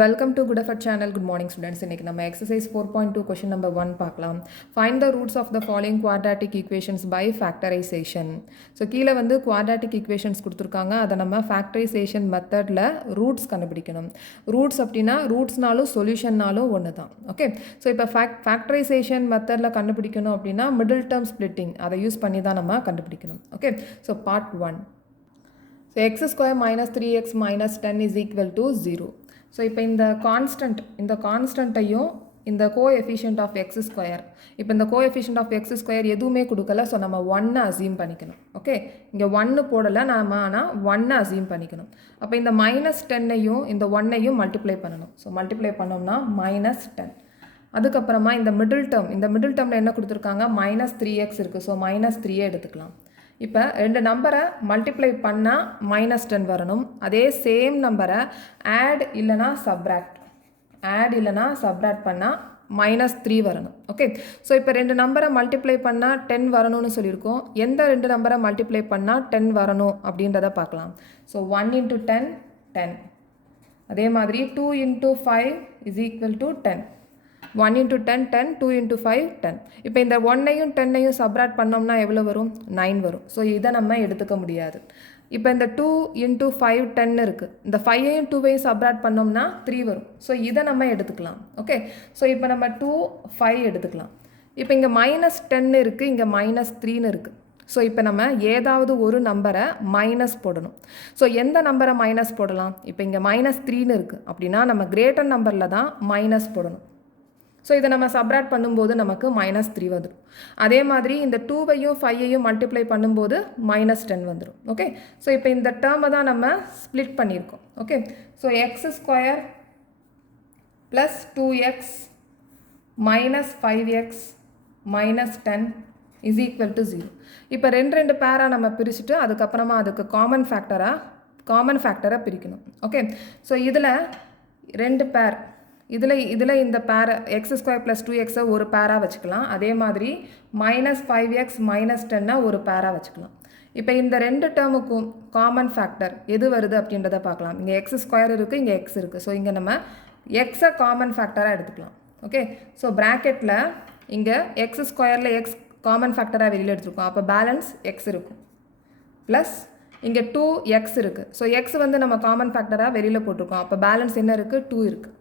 Welcome to Good Effort channel. Good morning students. இன்னைக்கு நம்ம exercise 4.2 question number 1 பார்க்கலாம். Find the roots of the following quadratic equations by factorization. So கீழ வந்து quadratic equations கொடுத்திருக்காங்க. அத நம்ம factorization methodல roots கண்டுபிடிக்கணும். Roots அப்படினா rootsனாலும் solutionனாலும் ஒண்ணுதான். Okay. So இப்ப factorization methodல கண்டுபிடிக்கணும் அப்படினா middle term splitting அதை யூஸ் பண்ணி தான் நம்ம கண்டுபிடிக்கணும். Okay. So part 1. So x square minus 3x minus 10 is equal to 0. So இப்போ இந்த கான்ஸ்டன்ட்டையும் இந்த கோஎஃபிஷியன்ட் ஆஃப் எக்ஸ் ஸ்கொயர் இப்போ இந்த கோஎஃபிஷியன்ட் ஆஃப் எக்ஸ் ஸ்கொயர் எதுவுமே கொடுக்கல. ஸோ நம்ம 1 அசீம் பண்ணிக்கணும். ஓகே, இங்கே 1 போடலை நாம, ஆனால் 1 அசீம் பண்ணிக்கணும். அப்போ இந்த -10ஐயும் இந்த 1ஐயும் மல்டிப்ளை பண்ணணும். ஸோ மல்டிப்ளை பண்ணோம்னா -10. அதுக்கப்புறமா இந்த மிடில் டேர்மில் என்ன கொடுத்துருக்காங்க, -3x இருக்குது. ஸோ -3 எடுத்துக்கலாம். இப்போ ரெண்டு நம்பரை மல்டிப்ளை பண்ணால் -10 வரணும். அதே சேம் நம்பரை ஆட் இல்லைனா சப்ராக்ட் பண்ணால் -3 வரணும். ஓகே, ஸோ இப்போ ரெண்டு நம்பரை மல்டிப்ளை பண்ணால் 10 வரணும்னு சொல்லியிருக்கோம். எந்த ரெண்டு நம்பரை மல்டிப்ளை பண்ணால் 10 வரணும் அப்படின்றத பார்க்கலாம். ஸோ 1 × 10 10. அதே மாதிரி 2 × 5 is equal to 10. 1 × 10 10, 2 × 5 10. இப்போ இந்த 1ஐயும் 10ஐயும் சப்ராக்ட் பண்ணோம்னா எவ்வளோ வரும், 9 வரும். ஸோ இதை நம்ம எடுத்துக்க முடியாது. இப்போ இந்த 2 × 5 10 இருக்குது. இந்த 5ஐயும் 2ஐயும் சப்ராக்ட் பண்ணோம்னா 3 வரும். ஸோ இதை நம்ம எடுத்துக்கலாம். ஓகே, ஸோ இப்போ நம்ம 2 5 எடுத்துக்கலாம். இப்போ இங்கே -10 இருக்குது, இங்கே -3 இருக்குது. ஸோ இப்போ நம்ம ஏதாவது ஒரு நம்பரை மைனஸ் போடணும். ஸோ எந்த நம்பரை மைனஸ் போடலாம், இப்போ இங்கே -3 இருக்குது அப்படின்னா நம்ம கிரேட்டர் நம்பரில் தான் மைனஸ் போடணும். ஸோ இதை நம்ம சப்ராக்ட் பண்ணும்போது நமக்கு -3 வந்துடும். அதே மாதிரி இந்த 2ஐயும் 5ஐயும் மல்டிப்ளை பண்ணும்போது -10 வந்துடும். ஓகே, ஸோ இப்போ இந்த டேர்மை தான் நம்ம ஸ்ப்ளிட் பண்ணியிருக்கோம். Okay, so x² + 2x - 5x - 10 is equal to 0. இப்போ ரெண்டு பேராக நம்ம பிரிச்சுட்டு அதுக்கப்புறமா அதுக்கு காமன் ஃபேக்டரை பிரிக்கணும். ஓகே, ஸோ இதில் ரெண்டு பேர், இதில் இந்த பேரை x² + 2x ஒரு பேராக வச்சுக்கலாம். அதே மாதிரி -5x - 10 ஒரு பேராக வச்சுக்கலாம். இப்போ இந்த ரெண்டு டேர்முக்கும் காமன் ஃபேக்டர் எது வருது அப்படின்றத பார்க்கலாம். இங்கே x² இருக்குது, இங்கே x இருக்குது. ஸோ இங்கே நம்ம எக்ஸை காமன் ஃபேக்டராக எடுத்துக்கலாம். ஓகே, ஸோ ப்ராக்கெட்டில் இங்கே x²ல் x காமன் ஃபேக்டராக வெளியில் எடுத்துருக்கோம். அப்போ பேலன்ஸ் x இருக்கும். ப்ளஸ் இங்கே 2x இருக்குது. ஸோ x வந்து நம்ம காமன் ஃபேக்டராக வெளியில் போட்டிருக்கோம். அப்போ பேலன்ஸ் என்ன இருக்குது, 2 இருக்குது.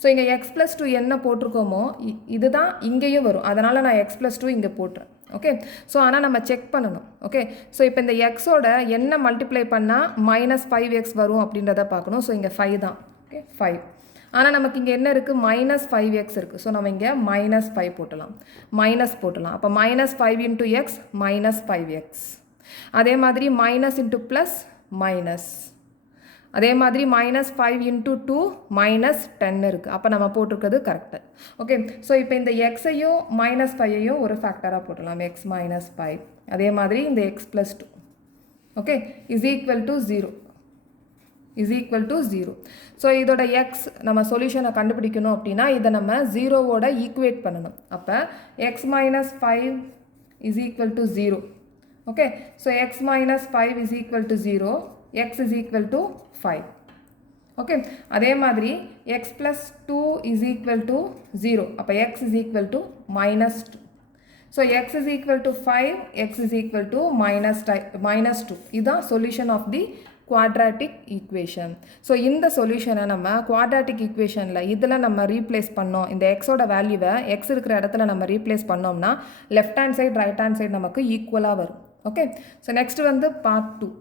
ஸோ இங்கே x + 2 என்ன போட்டிருக்கோமோ இதுதான் இங்கேயும் வரும். அதனால் நான் x + 2 இங்கே போட்டுறேன். ஓகே, ஸோ ஆனால் நம்ம செக் பண்ணணும். ஓகே, ஸோ இப்போ இந்த எக்ஸோட என்ன மல்டிப்ளை பண்ணால் -5x வரும் அப்படின்றத பார்க்கணும். ஸோ இங்கே 5 தான். ஓகே, 5. ஆனால் நமக்கு இங்கே என்ன இருக்குது, -5x இருக்குது. ஸோ நம்ம இங்கே -5 போட்டலாம். அப்போ -5 × x -5x. அதே மாதிரி மைனஸ் இன்ட்டு ப்ளஸ் மைனஸ். அதே மாதிரி -5 × 2 -10 இருக்குது. அப்போ நம்ம போட்டிருக்கிறது கரெக்டு. ஓகே, ஸோ இப்போ இந்த எக்ஸையும் -5ஐயும் ஒரு ஃபேக்டராக போட்டலாம். x - 5. அதே மாதிரி இந்த x + 2 okay is equal to 0. So இதோட x நம்ம சொல்யூஷனை கண்டுபிடிக்கணும் அப்படின்னா இதை நம்ம 0வோட ஈக்குவேட் பண்ணணும். அப்போ x - 5 is equal to 0. Okay, so x - 5 is equal to 0. x is equal to 5. Okay, அதே மாதிரி x + 2 is equal to 0. அப்போ x is equal to -2. So x is equal to 5, x is equal to -2. இதுதான் solution of the quadratic equation. So இந்த சொல்யூஷனை நம்ம quadratic ஈக்குவேஷனில் இதில் நம்ம ரீப்ளேஸ் பண்ணோம். இந்த எக்ஸோட வேல்யூவை x இருக்கிற இடத்துல நம்ம ரீப்ளேஸ் பண்ணோம்னா left hand side right hand side நமக்கு ஈக்குவலாக வரும். ஓகே, ஸோ நெக்ஸ்ட் வந்து பார்ட் 2.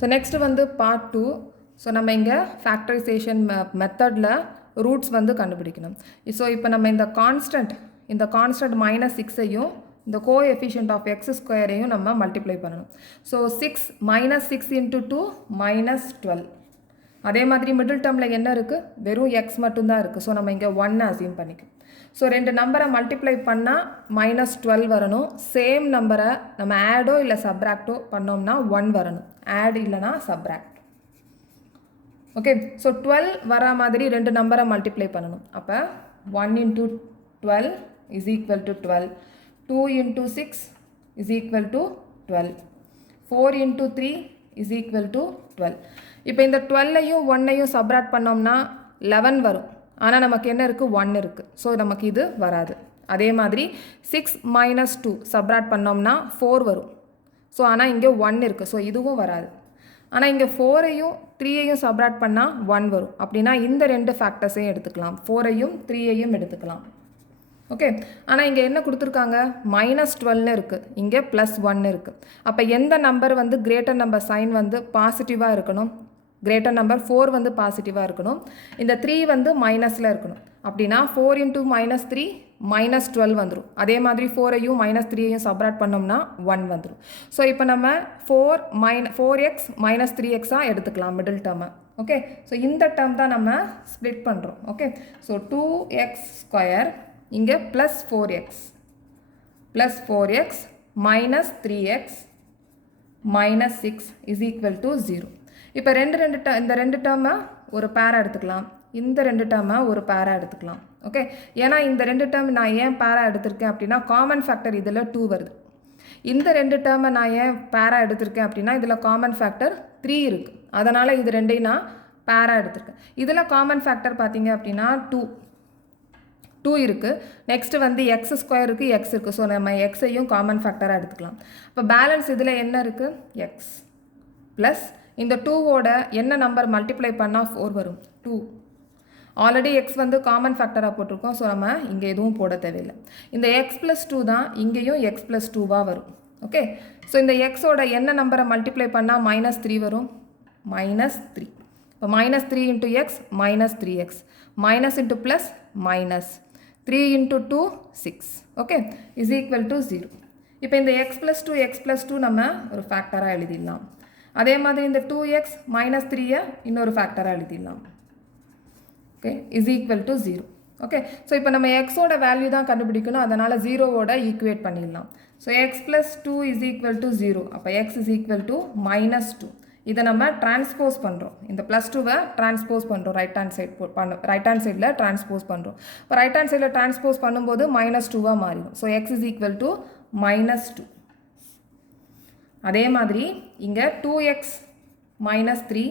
ஸோ நெக்ஸ்ட் வந்து பார்ட் 2. ஸோ நம்ம இங்கே ஃபேக்டரைசேஷன் மெத்தடில் ரூட்ஸ் வந்து கண்டுபிடிக்கணும். ஸோ இப்போ நம்ம இந்த கான்ஸ்டன்ட் -6ஐயும் இந்த கோஎஃபிஷியன்ட் ஆஃப் x² நம்ம மல்டிப்ளை பண்ணணும். ஸோ 6 × 2 -12. அதே மாதிரி மிடில் டேர்மில் என்ன இருக்குது, வெறும் x மட்டும்தான் இருக்குது. ஸோ நம்ம இங்கே 1 அசீம் பண்ணிக்கணும். ஸோ ரெண்டு நம்பரை மல்டிப்ளை பண்ணால் -12 வரணும். சேம் நம்பரை நம்ம ஆடோ இல்லை சப்ராக்டோ பண்ணோம்னா 1 வரணும். ஆட் இல்லைனா சப்ராக்ட். ஓகே, ஸோ 12 வர மாதிரி ரெண்டு நம்பரை மல்டிப்ளை பண்ணணும். அப்போ 1 × 12 is equal to 12. 2 × 6 is equal to 12. 4 × 3 is equal to 12. இப்போ இந்த 12ஐயும் 1ஐயும் சப்ராக்ட் பண்ணோம்னா 11 வரும். ஆனால் நமக்கு என்ன இருக்குது? 1 இருக்குது. ஸோ நமக்கு இது வராது. அதே மாதிரி 6 minus 2 சப்ராக்ட் பண்ணோம்னா 4 வரும். ஸோ ஆனால் இங்கே 1 இருக்குது. ஸோ இதுவும் வராது. ஆனால் இங்கே 4ஐயும் 3ஐயும் சப்ராக்ட் பண்ணால் 1 வரும். அப்படின்னா இந்த ரெண்டு ஃபேக்டர்ஸையும் எடுத்துக்கலாம். 4ஐயும் 3ஐயும் எடுத்துக்கலாம். ஓகே, ஆனால் இங்கே என்ன கொடுத்துருக்காங்க? -12ன்னு இருக்குது, இங்கே +1 இருக்குது. அப்போ எந்த நம்பர் வந்து கிரேட்டர் நம்பர் சைன் வந்து பாசிட்டிவாக இருக்கணும்? கிரேட்டர் நம்பர் 4 வந்து பாசிட்டிவாக இருக்கணும். இந்த 3 வந்து மைனஸில் இருக்கணும். அப்படின்னா 4 × -3 -12 வந்துடும். அதே மாதிரி 4ஐயும் -3ஐயும் சப்ராக்ட் பண்ணோம்னா 1 வந்துடும். ஸோ இப்போ நம்ம 4x - 3xஆக எடுத்துக்கலாம் மிடில் டேர்மை. ஓகே, ஸோ இந்த டேர்ம் தான் நம்ம ஸ்ப்ளிட் பண்ணுறோம். ஓகே, ஸோ 2x² இங்கே +4x -3x -6 = 0. இப்போ இந்த ரெண்டு டேர்மை ஒரு பேராக எடுத்துக்கலாம், இந்த ரெண்டு டேர்மை ஒரு பேராக எடுத்துக்கலாம். ஓகே, ஏன்னா இந்த ரெண்டு டேர்ம் நான் ஏன் பேராக எடுத்திருக்கேன் அப்படின்னா காமன் ஃபேக்டர் இதில் 2 வருது. இந்த ரெண்டு டேர்மை நான் ஏன் பேராக எடுத்திருக்கேன் அப்படின்னா இதில் காமன் ஃபேக்டர் 3 இருக்குது. அதனால் இது ரெண்டையும் நான் பேராக எடுத்திருக்கேன். இதில் காமன் ஃபேக்டர் பார்த்தீங்க அப்படின்னா 2 இருக்குது. நெக்ஸ்ட்டு வந்து x² இருக்குது, x இருக்குது. ஸோ நம்ம எக்ஸையும் காமன் ஃபேக்டராக எடுத்துக்கலாம். இப்போ பேலன்ஸ் இதில் என்ன இருக்குது? எக்ஸ் ப்ளஸ் இந்த 2வோட என்ன நம்பர் மல்டிப்ளை பண்ணால் 4 வரும்? 2. ஆல்ரெடி x வந்து காமன் ஃபேக்டராக போட்டிருக்கோம். ஸோ நம்ம இங்கே எதுவும் போட தேவையில்லை. இந்த x + 2 தான் இங்கேயும் x + 2வாக வரும். ஓகே, ஸோ இந்த xோட என்ன நம்பரை மல்டிப்ளை பண்ணால் -3 வரும்? -3. இப்போ -3 × x -3x - plus minus 3 × 2 6. Okay, = 0. இப்போ இந்த x + 2 x + 2 நம்ம ஒரு ஃபேக்டராக எழுதிடலாம். அதே மாதிரி இந்த 2x - 3ஐ இன்னொரு ஃபேக்டராக எழுதிடலாம். ஓகே, = 0. ஓகே, ஸோ இப்போ நம்ம எக்ஸோட வேல்யூ தான் கண்டுபிடிக்கணும். அதனால் 0வோட ஈக்குவேட் பண்ணிடலாம். So x + 2 = 0. அப்போ x = -2. இதை நம்ம டிரான்ஸ்போஸ் பண்ணுறோம். இந்த +2வை டிரான்ஸ்போஸ் பண்ணுறோம். ரைட் ஹேண்ட் சைடில் டிரான்ஸ்போஸ் பண்ணுறோம். இப்போ ரைட் ஹேண்ட் சைடில் டிரான்ஸ்போஸ் பண்ணும்போது -2வாக மாறிடும். So x = -2. அதே மாதிரி இங்கே 2x - 3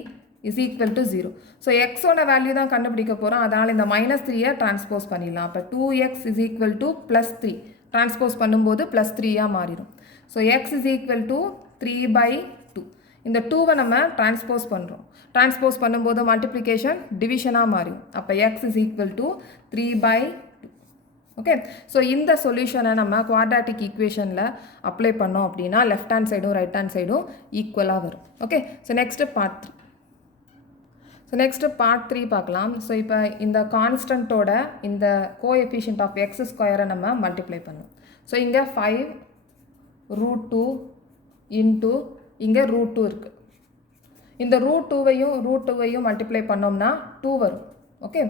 = 0. ஸோ எக்ஸோட வேல்யூ தான் கண்டுபிடிக்க போகிறோம். அதனால் இந்த -3ஐ டிரான்ஸ்போஸ் பண்ணிடலாம். அப்போ 2x = +3 டிரான்ஸ்போஸ் பண்ணும்போது +3ஆக மாறிடும். So x = 3/2. இந்த 2வை நம்ம டிரான்ஸ்போஸ் பண்ணுறோம். டிரான்ஸ்போஸ் பண்ணும்போது மல்டிப்ளிகேஷன் டிவிஷனாக மாறிடும். அப்போ x = 3/2. ஓகே, ஸோ இந்த சொல்யூஷனை நம்ம குவாட்ராட்டிக் ஈக்குவேஷனில் அப்ளை பண்ணோம் அப்படின்னா லெஃப்ட் ஹேண்ட் சைடும் ரைட் ஹேண்ட் சைடும் ஈக்குவலாக வரும். ஓகே, ஸோ நெக்ஸ்ட்டு பார்ட் 3 பார்க்கலாம். ஸோ இப்போ இந்த கான்ஸ்டன்ட்டோட இந்த கோஎஃபிஷியன்ட் ஆஃப் x² நம்ம மல்டிப்ளை பண்ணோம். ஸோ இங்கே 5 √2 இன்ட்டு இங்கே √2 இருக்குது. இந்த √2வையும் மல்டிப்ளை பண்ணோம்னா 2 வரும். ஓகே,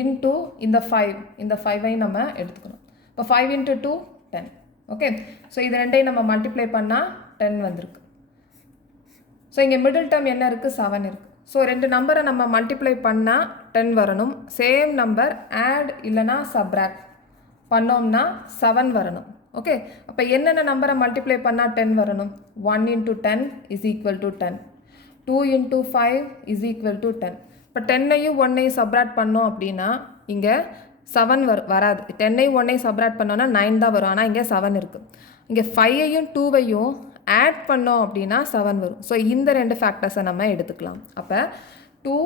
இன்ட்டு இந்த 5ஐ நம்ம எடுத்துக்கணும். இப்போ 5 × 2 10. ஓகே, ஸோ இது ரெண்டையும் நம்ம மல்டிப்ளை பண்ணால் 10 வந்திருக்கு. ஸோ இங்கே மிடில் டேர்ம் என்ன இருக்குது? 7 இருக்குது. ஸோ ரெண்டு நம்பரை நம்ம மல்டிப்ளை பண்ணால் 10 வரணும். சேம் நம்பர் ஆட் இல்லைனா சப்ராக்ட் பண்ணோம்னா 7 வரணும். ஓகே, அப்போ என்னென்ன நம்பரை மல்டிப்ளை பண்ணால் 10 வரணும்? 1 × 10 = 10. 2 × 5 = 10. இப்போ 10ஐயும் 1ஐயும் சப்ராக்ட் பண்ணோம் அப்படின்னா இங்கே 7 வராது. 10ஐயும் 1ஐயும் சப்ராக்ட் பண்ணோன்னா 9 தான் வரும். ஆனால் இங்கே 7 இருக்குது. இங்கே 5ஐயும் 2வையும் ஆட் பண்ணோம் அப்படின்னா 7 வரும். ஸோ இந்த ரெண்டு ஃபேக்டர்ஸை நம்ம எடுத்துக்கலாம். அப்போ 2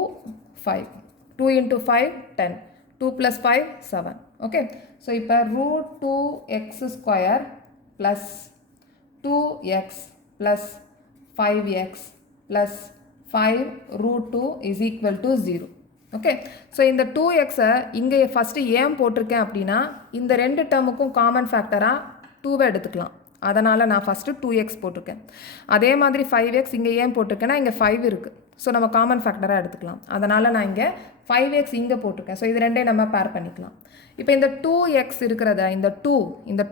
5 2 × 5 10 2 + 5 7. ஓகே, ஸோ இப்போ √2x² + 2x + 5x + 5 √2 = 0. Okay, so இந்த 2xஐ இங்கே ஃபஸ்ட்டு ஏன் போட்டிருக்கேன் அப்படின்னா இந்த ரெண்டு டேர்முக்கும் காமன் ஃபேக்டராக 2வை எடுத்துக்கலாம். அதனால் நான் ஃபஸ்ட்டு 2x போட்டிருக்கேன். அதே மாதிரி 5x இங்கே ஏன் போட்டிருக்கேன்னா இங்கே 5 இருக்குது. ஸோ நம்ம காமன் ஃபேக்டராக எடுத்துக்கலாம். அதனால் நான் இங்கே 5x இங்கே போட்டிருக்கேன். ஸோ இது ரெண்டையும் நம்ம பேர் பண்ணிக்கலாம். இப்போ இந்த 2x இருக்கிறத இந்த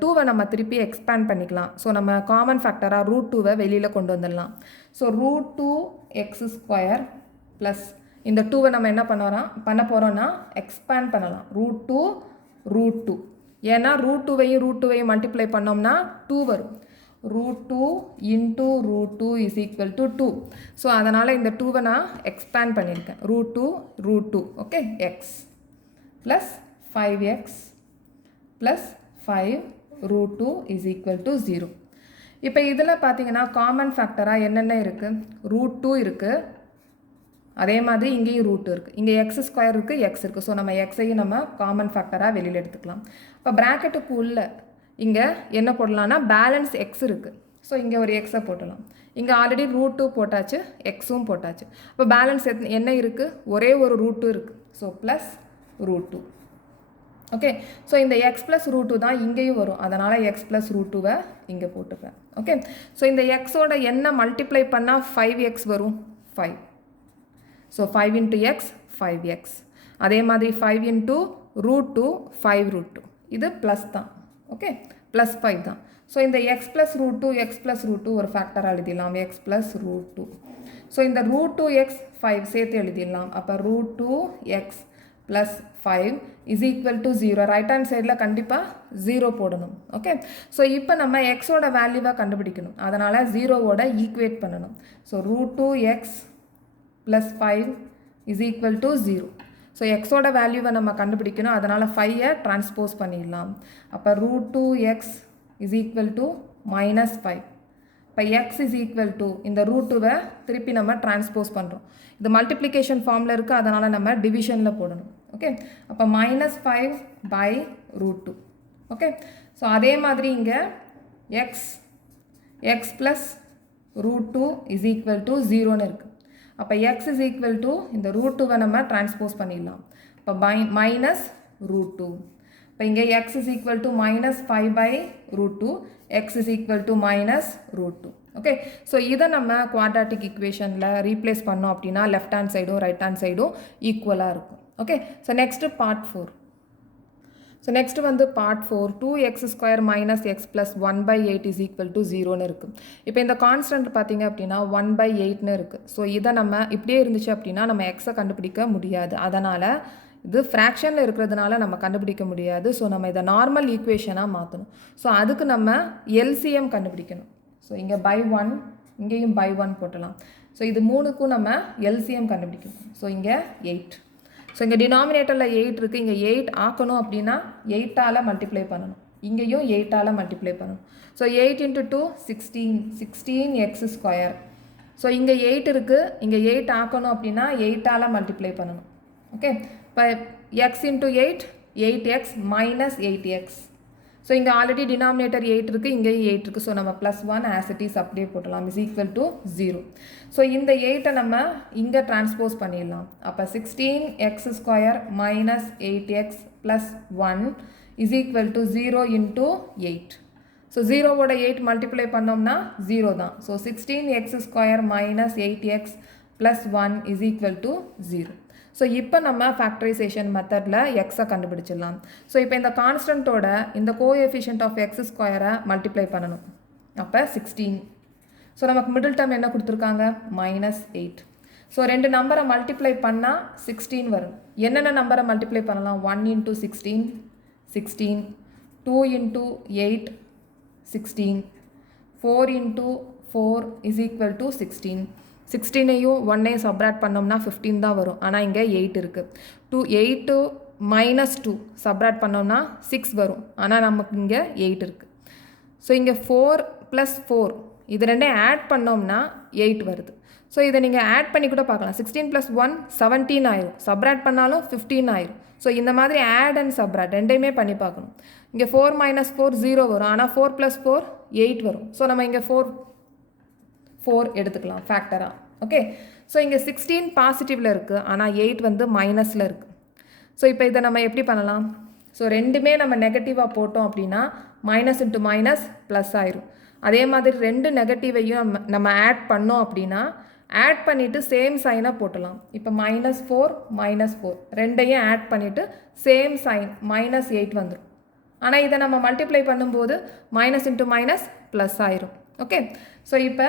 2வை நம்ம திருப்பி எக்ஸ்பேண்ட் பண்ணிக்கலாம். ஸோ நம்ம காமன் ஃபேக்டராக √2வை வெளியில் கொண்டு வந்துடலாம். ஸோ √2x² ப்ளஸ் இந்த 2வை நம்ம என்ன பண்ண போகிறோன்னா எக்ஸ்பேண்ட் பண்ணலாம். √2 ஏன்னா √2வையும் மல்டிப்ளை பண்ணோம்னா 2 வரும். root 2 into root 2 is equal to 2. So அதனால் இந்த 2வை நான் expand பண்ணியிருக்கேன். root 2, okay, x plus 5x plus 5 root 2 is equal to 0. இப்போ இதில் பார்த்தீங்கன்னா காமன் ஃபேக்டராக என்னென்ன இருக்குது? root 2 இருக்குது, அதே மாதிரி இங்கேயும் ரூட் இருக்குது, இங்கே எக்ஸ் ஸ்கொயர் இருக்குது, எக்ஸ் இருக்குது. ஸோ நம்ம எக்ஸையும் நம்ம காமன் ஃபேக்டராக வெளியில் எடுத்துக்கலாம். இப்போ ப்ராக்கெட்டுக்கு உள்ள இங்கே என்ன போடலாம்னா பேலன்ஸ் எக்ஸ் இருக்குது. ஸோ இங்கே ஒரு எக்ஸை போட்டலாம். இங்கே ஆல்ரெடி ரூட் 2 போட்டாச்சு, எக்ஸும் போட்டாச்சு. இப்போ பேலன்ஸ் என்ன இருக்குது? ஒரே ஒரு ரூட் 2 இருக்குது. So plus root 2. Okay, so இந்த எக்ஸ் ப்ளஸ் ரூட் 2 தான் இங்கேயும் வரும். அதனால் எக்ஸ் ப்ளஸ் ரூட் 2வை இங்கே போட்டுப்பேன். ஓகே, ஸோ இந்த எக்ஸோட என்ன மல்டிப்ளை பண்ணால் 5x வரும்? 5. So 5 into x 5x. அதே மாதிரி 5 into root 2 5 root 2. இது ப்ளஸ் தான். ஓகே, ப்ளஸ் 5 தான். ஸோ இந்த x plus root 2 x plus root 2 ஒரு ஃபேக்டராக எழுதிடலாம், x plus root 2. ஸோ இந்த root 2x 5 சேர்த்து எழுதிடலாம். அப்போ root 2x plus 5 is equal to 0. Right hand சைடில் கண்டிப்பாக 0 போடணும். ஓகே, ஸோ இப்போ நம்ம எக்ஸோட வேல்யூவை கண்டுபிடிக்கணும். அதனால் 0வோட ஈக்குவேட் பண்ணணும். So root 2x plus 5 is equal to 0. So எக்ஸோட வேல்யூவை நம்ம கண்டுபிடிக்கணும். அதனால் 5ஐ டிரான்ஸ்போஸ் பண்ணிடலாம். அப்போ root 2x is equal to minus 5. இப்போ x is equal to இந்த root 2வை திருப்பி நம்ம டிரான்ஸ்போஸ் பண்ணுறோம். இது மல்டிப்ளிகேஷன் ஃபார்மில் இருக்குது, அதனால் நம்ம டிவிஷனில் போடணும். ஓகே, அப்போ minus 5 by root 2. Okay, so அதே மாதிரி இங்கே x plus root 2 is equal to 0ன்னு இருக்குது. அப்போ x is equal to இந்த root 2வை நம்ம டிரான்ஸ்போஸ் பண்ணிடலாம். இப்போ மைனஸ் root 2. இப்போ இங்கே x is equal to minus 5 by root 2, x is equal to minus root 2. Okay, so இதை நம்ம குவாட்ராட்டிக் ஈக்குவேஷனில் ரீப்ளேஸ் பண்ணோம் அப்படின்னா லெஃப்ட் ஹேண்ட் சைடும் ரைட் ஹேண்ட் சைடும் ஈக்குவலாக இருக்கும். Okay, so next part 4. So next வந்து part 4, 2x square minus x plus 1 by 8 is equal to 0ன்னு இருக்குது. இப்போ இந்த கான்ஸ்டன்ட் பார்த்தீங்க அப்படின்னா 1 by 8ன்னு இருக்குது. ஸோ இதை நம்ம இப்படியே இருந்துச்சு அப்படின்னா நம்ம எக்ஸை கண்டுபிடிக்க முடியாது. அதனால் இது ஃப்ராக்ஷனில் இருக்கிறதுனால நம்ம கண்டுபிடிக்க முடியாது. ஸோ நம்ம இதை நார்மல் ஈக்குவேஷனாக மாற்றணும். ஸோ அதுக்கு நம்ம எல்சிஎம் கண்டுபிடிக்கணும். ஸோ இங்கே by 1, இங்கேயும் by 1 போட்டலாம். ஸோ இது மூணுக்கும் நம்ம எல்சிஎம் கண்டுபிடிக்கணும். ஸோ இங்கே 8. ஸோ இங்கே டினாமினேட்டரில் 8 இருக்குது. இங்கே 8 ஆக்கணும் அப்படின்னா 8ஆல் மல்டிப்ளை பண்ணணும். இங்கேயும் 8ஆல் மல்டிப்ளை பண்ணணும். So 8 into 2 16, 16x square. So இங்கே 8 இருக்குது, இங்கே 8 ஆக்கணும் அப்படின்னா 8ஆல் மல்டிப்ளை பண்ணணும். ஓகே, இப்போ x into 8 8x minus 8x. So இங்கே ஆல்ரெடி டினாமினேட்டர் 8 இருக்குது, இங்கேயும் 8 இருக்குது. ஸோ நம்ம ப்ளஸ் 1 as it is அப்படியே போட்டலாம், is equal to 0. ஸோ இந்த 8ஐ நம்ம இங்கே டிரான்ஸ்போஸ் பண்ணிடலாம். அப்போ 16x square minus 8x plus 1 is equal to 0 into 8. So 0வோட 8 multiply பண்ணோம்னா 0 தான். So 16x square minus 8x plus 1 is equal to 0. So இப்போ நம்ம ஃபேக்டரைசேஷன் மெத்தடில் எக்ஸை கண்டுபிடிச்சிடலாம். ஸோ இப்போ இந்த கான்ஸ்டன்ட்டோட இந்த கோஎஃபிஷியன்ட் ஆஃப் எக்ஸ் ஸ்கொயரை மல்டிப்ளை பண்ணணும். அப்போ 16. ஸோ நமக்கு மிடில் டேர்ம் என்ன கொடுத்துருக்காங்க? -8. ஸோ ரெண்டு நம்பரை மல்டிப்ளை பண்ணால் 16 வரும். என்னென்ன நம்பரை மல்டிப்ளை பண்ணலாம்? 1 into 16 16, 2 into 8 16, 4 into 4 is equal to 16. 16ஐயும் 1ஐயும் subtract பண்ணோம்னா 15 தான் வரும். ஆனால் இங்கே 8 இருக்குது. 8 minus 2 சப்ராக்ட் பண்ணோம்னா 6 வரும். ஆனால் நமக்கு இங்கே 8 இருக்குது. ஸோ இங்கே 4 plus 4 இது ரெண்டையும் ஆட் பண்ணோம்னா 8 வருது. ஸோ இதை நீங்கள் ஆட் பண்ணி கூட பார்க்கலாம். 16 plus 1 17 ஆயிரும். சப்ராக்ட் பண்ணாலும் 15 ஆயிரும். ஸோ இந்த மாதிரி ஆட் அண்ட் சப்ராக்ட் ரெண்டையுமே பண்ணி பார்க்கணும். இங்கே 4 minus 4 0 வரும். ஆனால் 4 plus 4 8 வரும். ஸோ நம்ம இங்கே 4 எடுத்துக்கலாம் ஃபேக்டராக. ஓகே, ஸோ இங்கே 16 பாசிட்டிவில் இருக்குது, ஆனால் 8 வந்து மைனஸில் இருக்குது. ஸோ இப்போ இதை நம்ம எப்படி பண்ணலாம்? ஸோ ரெண்டுமே நம்ம நெகட்டிவாக போட்டோம் அப்படின்னா மைனஸ் இன்ட்டு மைனஸ் ப்ளஸ் ஆயிரும். அதே மாதிரி ரெண்டு நெகட்டிவையும் நம்ம ஆட் பண்ணோம் அப்படின்னா ஆட் பண்ணிவிட்டு சேம் சைனை போட்டலாம். இப்போ -4 ரெண்டையும் ஆட் பண்ணிவிட்டு சேம் சைன் -8 வந்துடும். ஆனால் இதை நம்ம மல்டிப்ளை பண்ணும்போது மைனஸ் இன்ட்டு மைனஸ் ப்ளஸ் ஆயிரும். ஓகே, ஸோ இப்போ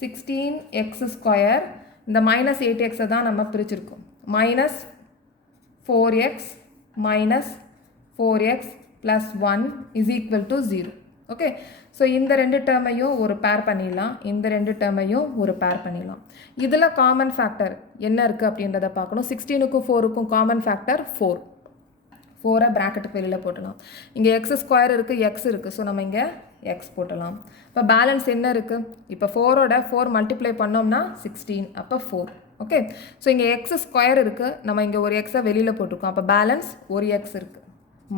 16x ஸ்கொயர் இந்த -8xை தான் நம்ம பிரிச்சிருக்கோம். -4x plus 1 is equal to 0. Okay. So இந்த ரெண்டு டேர்மையும் ஒரு பேர் பண்ணிடலாம், இந்த ரெண்டு டேர்மையும் ஒரு பேர் பண்ணிடலாம். இதில் காமன் ஃபேக்டர் என்ன இருக்குது அப்படின்றத பார்க்கணும். 16க்கும் 4க்கும் காமன் ஃபேக்டர் 4. 4 ப்ராக்கெட்டுக்கு வெளியில் போட்டலாம். இங்கே x² இருக்குது, x இருக்குது. ஸோ நம்ம இங்கே x போட்டலாம். இப்போ பேலன்ஸ் என்ன இருக்குது? இப்போ 4ஓட 4 மல்டிப்ளை பண்ணோம்னா 16, அப்போ 4. ஓகே. ஸோ இங்கே x² இருக்குது, நம்ம இங்கே ஒரு எக்ஸை வெளியில் போட்டிருக்கோம். அப்போ பேலன்ஸ் ஒரு x இருக்குது.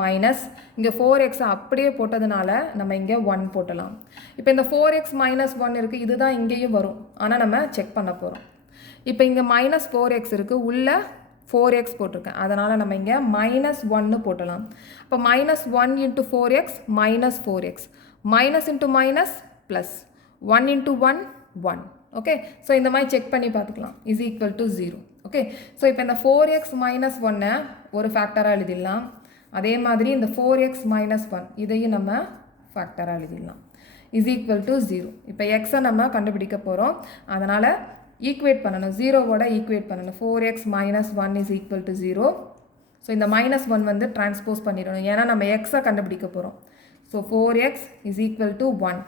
மைனஸ் இங்கே 4x அப்படியே போட்டதுனால நம்ம இங்கே 1 போட்டலாம். இப்போ இந்த 4x மைனஸ் 1 இருக்குது, இதுதான் இங்கேயும் வரும், ஆனால் நம்ம செக் பண்ண போகிறோம். இப்போ இங்கே மைனஸ் 4x இருக்குது, உள்ள 4x போட்டிருக்கேன், அதனால் நம்ம இங்கே மைனஸ் 1 போட்டலாம். இப்போ minus 1 into 4x minus 4x, minus into minus plus, 1 into 1 1. Okay. So இந்த மாதிரி செக் பண்ணி பார்த்துக்கலாம். Is equal to 0. Okay. So இப்போ இந்த 4x மைனஸ் 1 ஒரு ஃபேக்டராக எழுதிடலாம். அதே மாதிரி இந்த 4x மைனஸ் 1 இதையும் நம்ம ஃபேக்டராக எழுதிடலாம். Is equal to 0. இப்போ எக்ஸை நம்ம கண்டுபிடிக்க போகிறோம், அதனால் ஈக்குவேட் பண்ணணும், 0வோட ஈக்குவேட் பண்ணணும். 4x minus 1 is equal to 0. So இந்த மைனஸ் 1 வந்து டிரான்ஸ்போஸ் பண்ணிடணும், ஏன்னா நம்ம எக்ஸை கண்டுபிடிக்க போகிறோம். So 4x is equal to 1,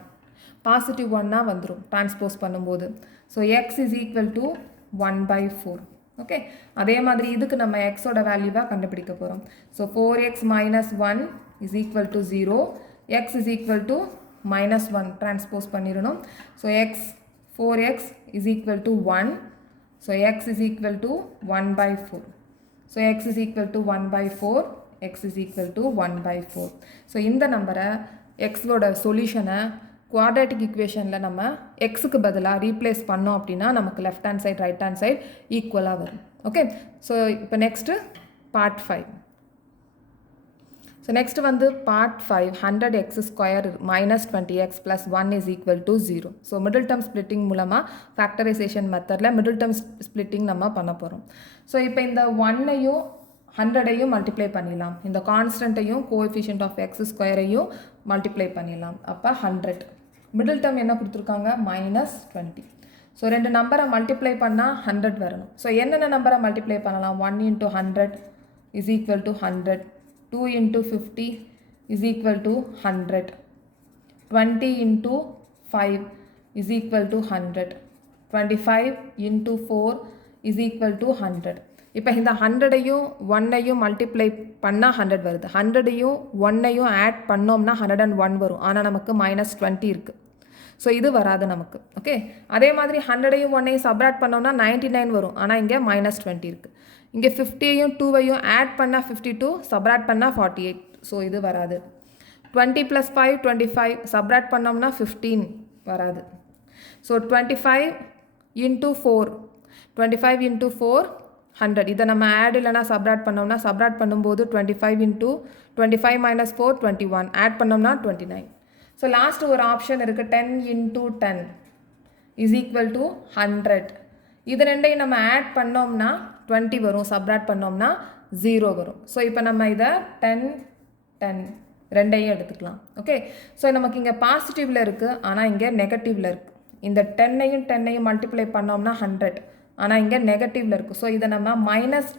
positive 1 வந்துடும் டிரான்ஸ்போஸ் பண்ணும்போது. So x is equal to 1/4. Okay. அதே மாதிரி இதுக்கு நம்ம எக்ஸோட வேல்யூவாக கண்டுபிடிக்க போகிறோம். So 4x minus 1 is equal to 0, x is equal to minus 1 transpose பண்ணிடணும். So 4x is equal to 1, so X is equal to 1/4. So X is equal to 1/4, X is equal to 1/4. So இந்த நம்பரை எக்ஸோட சொல்யூஷனை quadratic ஈக்குவேஷனில் நம்ம எக்ஸுக்கு பதிலாக replace பண்ணோம் அப்படின்னா நமக்கு left hand side right hand side ஈக்குவலாக வரும். ஓகே. ஸோ இப்போ நெக்ஸ்ட்டு பார்ட் 5. ஸோ நெக்ஸ்ட் வந்து part 5, 100x² minus 20x plus 1 is equal to 0. So middle term splitting மூலமாக ஃபேக்டரைசேஷன் மெத்தடில் மிடில் டேர்ம் ஸ்ப்ளிட்டிங் நம்ம பண்ண போகிறோம். ஸோ இப்போ இந்த 1ஐயும் 100ஐயும் மல்டிப்ளை பண்ணிடலாம், இந்த கான்ஸ்டன்ட்டையும் கோஎஃபிஷியன்ட் ஆஃப் x² மல்டிப்ளை பண்ணிடலாம். அப்போ 100. மிடில் டேர்ம் என்ன கொடுத்துருக்காங்க? மைனஸ் 20. ஸோ ரெண்டு நம்பரை மல்டிப்ளை பண்ணால் 100 வரணும். ஸோ என்னென்ன நம்பரை மல்டிப்ளை பண்ணலாம்? 1 into 100 is equal to 100, 2 into 50 is equal to 100, 20 into 5 is equal to 100, 25 into 4 is equal to 100. இப்போ இந்த 100ஐயும் 1ஐயும் மல்டிப்ளை பண்ணால் 100 வருது, 100ஐயும் 1ஐயும் ஆட் பண்ணோம்னா 101 வரும், ஆனால் நமக்கு மைனஸ் 20 இருக்குது. ஸோ இது வராது நமக்கு. ஓகே. அதே மாதிரி 100ஐயும் 1ஐயும் சப்ராக்ட் பண்ணோம்னா 99 வரும், ஆனால் இங்கே மைனஸ் 20 இருக்குது. இங்கே 50ஐயும் 2ஐயும் ஆட் பண்ணால் 52, சப்ராக்ட் பண்ணால் 48. ஸோ இது வராது. 20 + 5 25, சப்ராக்ட் பண்ணோம்னா 15 வராது. So 25 into 4, 25 into 4 100. இதை நம்ம ஆட் இல்லைனா சப்ராக்ட் பண்ணோம்னா, சப்ராக்ட் பண்ணும்போது 25 இன்ட்டு 25 மைனஸ் 4 21, ஆட் பண்ணோம்னா 29. ஸோ லாஸ்ட் ஒரு ஆப்ஷன் இருக்குது, 10 இன்ட்டு 10 இஸ் ஈக்குவல் டு 100. இது ரெண்டையும் நம்ம ஆட் பண்ணோம்னா 20 வரும், சப்ராக்ட் பண்ணோம்னா 0 வரும். ஸோ இப்போ நம்ம இதை 10 10 ரெண்டையும் எடுத்துக்கலாம். ஓகே. ஸோ நமக்கு இங்கே பாசிட்டிவில் இருக்குது, ஆனால் இங்கே நெகட்டிவில் இருக்குது. இந்த 10ஐயும் மல்டிப்ளை பண்ணோம்னா 100, ஆனால் இங்கே நெகட்டிவில் இருக்குது. ஸோ இதை நம்ம மைனஸ்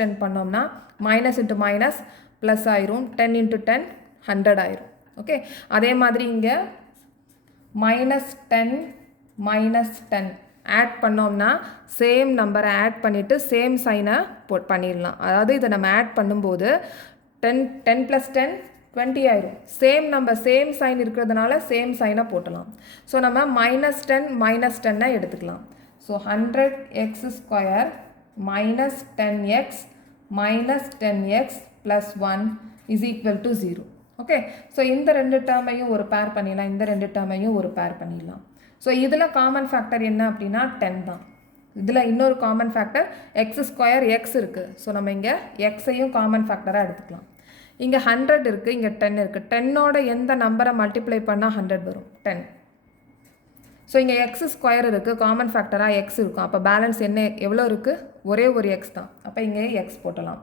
10 பண்ணோம்னா மைனஸ் இன்ட்டு மைனஸ் ப்ளஸ் ஆயிரும், 10 இன்ட்டு 10 100 ஆயிரும். ஓகே. அதே மாதிரி இங்கே -10 ஆட் பண்ணோம்னா சேம் நம்பரை ஆட் பண்ணிவிட்டு சேம் சைனை பண்ணிடலாம். அதாவது இதை நம்ம ஆட் பண்ணும்போது 10 + 10 20 ஆயிரும். சேம் நம்பர் சேம் சைன் இருக்கிறதுனால சேம் சைனை போட்டலாம். ஸோ நம்ம -10 எடுத்துக்கலாம். So 100x² minus 10x minus 10x plus 1 is equal to 0. Okay. So இந்த ரெண்டு டேர்மையும் ஒரு பேர் பண்ணிடலாம், இந்த ரெண்டு டேர்மையும் ஒரு பேர் பண்ணிடலாம். ஸோ இதில் காமன் ஃபேக்டர் என்ன அப்படின்னா 10 தான். இதில் இன்னொரு காமன் ஃபேக்டர் x² x இருக்குது. ஸோ நம்ம இங்கே எக்ஸையும் காமன் ஃபேக்டராக எடுத்துக்கலாம். இங்கே 100 இருக்குது, இங்கே 10 இருக்குது. 10ஓட எந்த நம்பரை மல்டிப்ளை பண்ணால் 100 வரும்? 10. ஸோ இங்கே x² இருக்குது, காமன் ஃபேக்டராக x இருக்கும். அப்போ பேலன்ஸ் என்ன எவ்வளோ இருக்குது? ஒரே ஒரு x தான். அப்போ இங்கே x போட்டலாம்,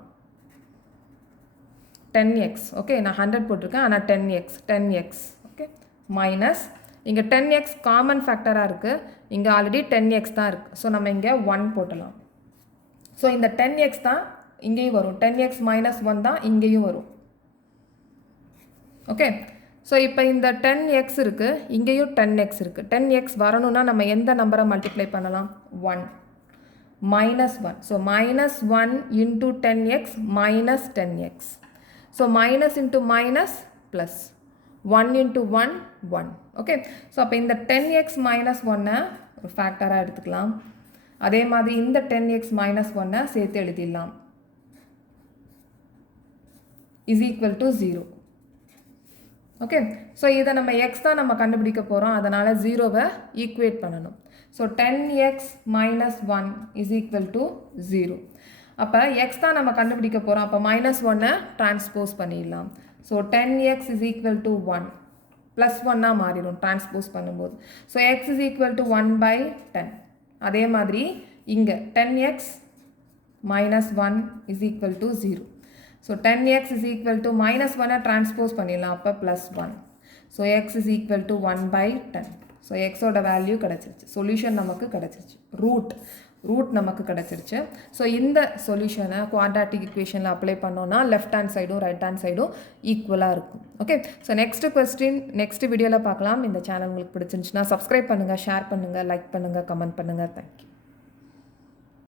10x. ஓகே, நான் 100 போட்டிருக்கேன், ஆனால் 10x. ஓகே, மைனஸ் இங்கே 10x காமன் ஃபேக்டராக இருக்குது, இங்கே ஆல்ரெடி 10x தான் இருக்குது. ஸோ நம்ம இங்கே 1 போட்டலாம். ஸோ இந்த 10x தான் இங்கேயும் வரும், 10x - 1 தான் இங்கேயும் வரும். ஓகே, ஸோ இப்போ இந்த 10x இருக்குது, இங்கேயும் 10x இருக்குது. 10x வரணும்னா நம்ம எந்த நம்பரை மல்டிப்ளை பண்ணலாம்? 1 minus 1. So minus 1 into 10x minus 10x. So minus into minus plus 1 into 1 1. Okay. So அப்போ இந்த 10x minus 1 ஒரு ஃபேக்டராக எடுத்துக்கலாம். அதே மாதிரி இந்த 10x minus 1 சேர்த்து எழுதிடலாம். is equal to 0. Okay. So இதை நம்ம எக்ஸ் தான் நம்ம கண்டுபிடிக்க போகிறோம், அதனால் 0வை ஈக்குவேட் பண்ணணும். So 10x minus 1 is equal to 0. அப்போ எக்ஸ் தான் நம்ம கண்டுபிடிக்க போகிறோம், அப்போ -1 டிரான்ஸ்போஸ் பண்ணிடலாம். So 10x is equal to 1 +1 மாறிடும் டிரான்ஸ்போஸ் பண்ணும்போது. So x is equal to 1/10. அதே மாதிரி இங்கே 10x minus 1 is equal to 0. So 10x is equal to -1 transpose பண்ணிடலாம், அப்போ +1. So x is equal to 1/10. So x ஓட வேல்யூ கிடச்சிருச்சு, சொல்யூஷன் நமக்கு கிடச்சிருச்சு, ரூட் நமக்கு கிடச்சிருச்சு. ஸோ இந்த சொல்யூஷனை குவாட்ராட்டிக் இக்குவேஷனில் அப்ளை பண்ணோன்னா லெஃப்ட் ஹேண்ட் சைடும் ரைட் ஹேண்ட் சைடும் ஈக்குவலாக இருக்கும். ஓகே. ஸோ நெக்ஸ்ட் வீடியோவில் பார்க்கலாம். இந்த சேனல் உங்களுக்கு பிடிச்சிருந்துச்சுன்னா சப்ஸ்கிரைப் பண்ணுங்கள், ஷேர் பண்ணுங்கள், லைக் பண்ணுங்கள், கமெண்ட் பண்ணுங்கள். தேங்க்யூ.